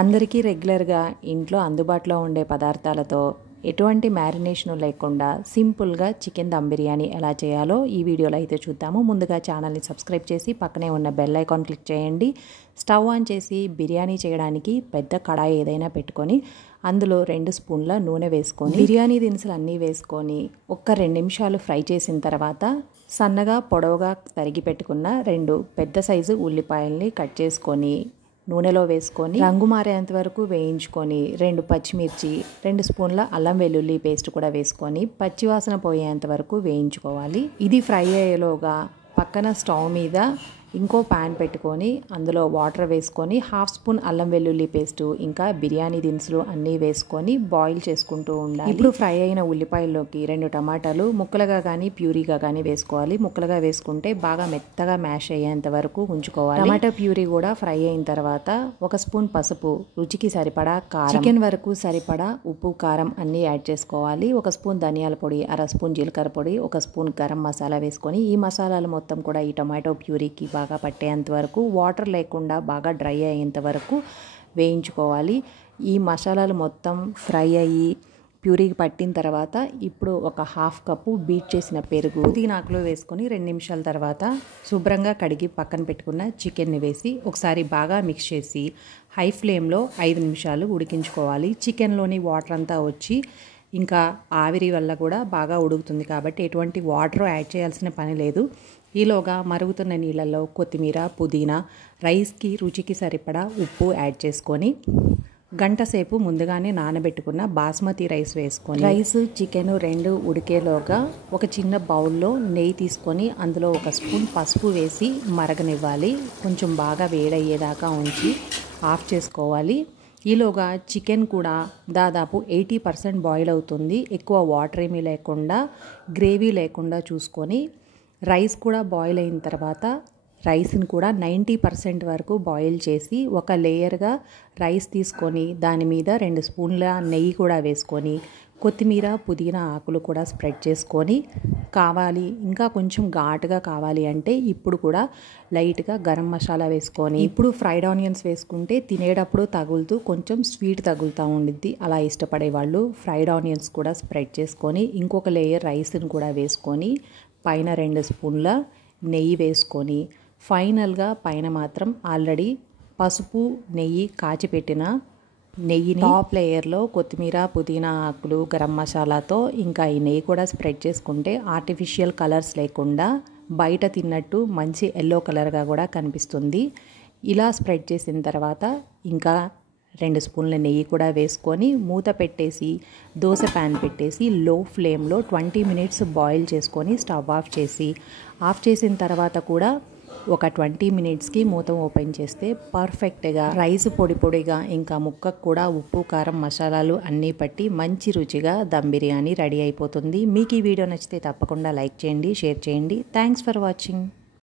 అందరికీ రెగ్యులర్గా ఇంట్లో అందుబాటులో ఉండే పదార్థాలతో ఎటువంటి మ్యారినేషన్ లేకుండా సింపుల్గా చికెన్ దమ్ బిర్యానీ ఎలా చేయాలో ఈ వీడియోలో అయితే చూద్దాము. ముందుగా ఛానల్ని సబ్స్క్రైబ్ చేసి పక్కనే ఉన్న బెల్ ఐకాన్ క్లిక్ చేయండి. స్టవ్ ఆన్ చేసి బిర్యానీ చేయడానికి పెద్ద కడాయి ఏదైనా పెట్టుకొని అందులో 2 స్పూన్ల నూనె వేసుకొని బిర్యానీ దినుసులు అన్నీ వేసుకొని ఒక్క 2 నిమిషాలు ఫ్రై చేసిన తర్వాత సన్నగా పొడవుగా తరిగి పెట్టుకున్న 2 పెద్ద సైజు ఉల్లిపాయల్ని కట్ చేసుకొని నూనెలో వేసుకొని రంగు మారేంత వరకు వేయించుకొని 2 పచ్చిమిర్చి 2 స్పూన్ల అల్లం వెల్లుల్లి పేస్ట్ కూడా వేసుకొని పచ్చివాసన పోయేంత వరకు వేయించుకోవాలి. ఇది ఫ్రై అయ్యేలోగా పక్కన స్టవ్ మీద ఇంకో ప్యాన్ పెట్టుకొని అందులో వాటర్ వేసుకొని 1/2 స్పూన్ అల్లం వెల్లుల్లి పేస్టు ఇంకా బిర్యానీ దినుసులు అన్నీ వేసుకొని బాయిల్ చేసుకుంటూ ఉండాలి. ఇప్పుడు ఫ్రై అయిన ఉల్లిపాయల్లోకి 2 టమాటాలు ముక్కలుగా కానీ ప్యూరీగా కానీ వేసుకోవాలి. ముక్కలుగా వేసుకుంటే బాగా మెత్తగా మ్యాష్ అయ్యేంత వరకు ఉంచుకోవాలి. టమాటా ప్యూరీ కూడా ఫ్రై అయిన తర్వాత 1 స్పూన్ పసుపు, రుచికి సరిపడా కారం, చికెన్ వరకు సరిపడా ఉప్పు కారం అన్నీ యాడ్ చేసుకోవాలి. 1 స్పూన్ ధనియాల పొడి, 1/2 స్పూన్ జీలకర్ర పొడి, 1 స్పూన్ గరం మసాలా వేసుకొని ఈ మసాలాలు మొత్తం కూడా ఈ టమాటో ప్యూరీకి బాగా పట్టేంత వరకు వాటర్ లేకుండా బాగా డ్రై అయ్యేంత వరకు వేయించుకోవాలి. ఈ మసాలాలు మొత్తం ఫ్రై అయ్యి ప్యూరీకి పట్టిన తర్వాత ఇప్పుడు ఒక 1/2 కప్పు బీట్ చేసిన పెరుగు పుదీనాకులు వేసుకొని 2 నిమిషాల తర్వాత శుభ్రంగా కడిగి పక్కన పెట్టుకున్న చికెన్ని వేసి ఒకసారి బాగా మిక్స్ చేసి హై ఫ్లేమ్లో 5 నిమిషాలు ఉడికించుకోవాలి. చికెన్లోని వాటర్ అంతా వచ్చి ఇంకా ఆవిరి వల్ల కూడా బాగా ఉడుకుతుంది కాబట్టి ఎటువంటి వాటర్ యాడ్ చేయాల్సిన పని లేదు. ఈలోగా మరుగుతున్న నీళ్ళల్లో కొత్తిమీర, పుదీనా, రైస్కి రుచికి సరిపడా ఉప్పు యాడ్ చేసుకొని గంట సేపు ముందుగానే నానబెట్టుకున్న బాస్మతి రైస్ వేసుకొని రైస్ చికెన్ 2 ఉడికేలోగా ఒక చిన్న బౌల్లో నెయ్యి తీసుకొని అందులో 1 స్పూన్ పసుపు వేసి మరగనివ్వాలి. కొంచెం బాగా వేడయ్యేదాకా ఉంచి ఆఫ్ చేసుకోవాలి. ఈలోగా చికెన్ కూడా దాదాపు 80% బాయిల్ అవుతుంది. ఎక్కువ వాటర్ ఏమీ లేకుండా గ్రేవీ లేకుండా చూసుకొని రైస్ కూడా బాయిల్ అయిన తర్వాత రైస్ని కూడా 90% వరకు బాయిల్ చేసి ఒక లేయర్గా రైస్ తీసుకొని దాని మీద 2 స్పూన్ల నెయ్యి కూడా వేసుకొని కొత్తిమీర, పుదీనా ఆకులు కూడా స్ప్రెడ్ చేసుకొని కావాలి ఇంకా కొంచెం ఘాటుగా కావాలి అంటే ఇప్పుడు కూడా లైట్గా గరం మసాలా వేసుకొని ఇప్పుడు ఫ్రైడ్ ఆనియన్స్ వేసుకుంటే తినేటప్పుడు తగులుతూ కొంచెం స్వీట్ తగులుతూ ఉండిద్ది. అలా ఇష్టపడే వాళ్ళు ఫ్రైడ్ ఆనియన్స్ కూడా స్ప్రెడ్ చేసుకొని ఇంకొక లేయర్ రైస్ని కూడా వేసుకొని పైన 2 స్పూన్ల నెయ్యి వేసుకొని ఫైనల్గా పైన మాత్రం ఆల్రెడీ పసుపు నెయ్యి కాచిపెట్టిన నెయ్యిని టాప్ లేయర్లో కొత్తిమీర, పుదీనా ఆకులు, గరం మసాలాతో ఇంకా ఈ నెయ్యి కూడా స్ప్రెడ్ చేసుకుంటే ఆర్టిఫిషియల్ కలర్స్ లేకుండా బయట తిన్నట్టు మంచి ఎల్లో కలర్గా కూడా కనిపిస్తుంది. ఇలా స్ప్రెడ్ చేసిన తర్వాత ఇంకా 2 స్పూన్ల నెయ్యి కూడా వేసుకొని మూత పెట్టేసి దోశ ప్యాన్ పెట్టేసి లో ఫ్లేమ్లో 20 మినిట్స్ బాయిల్ చేసుకొని స్టవ్ ఆఫ్ చేసిన తర్వాత కూడా ఒక 20 మినిట్స్కి మూత ఓపెన్ చేస్తే పర్ఫెక్ట్గా రైస్ పొడి పొడిగా ఇంకా ముక్కకు కూడా ఉప్పు కారం మసాలాలు అన్నీ పట్టి మంచి రుచిగా దమ్ బిర్యానీ రెడీ అయిపోతుంది. మీకు ఈ వీడియో నచ్చితే తప్పకుండా లైక్ చేయండి, షేర్ చేయండి. Thanks for watching.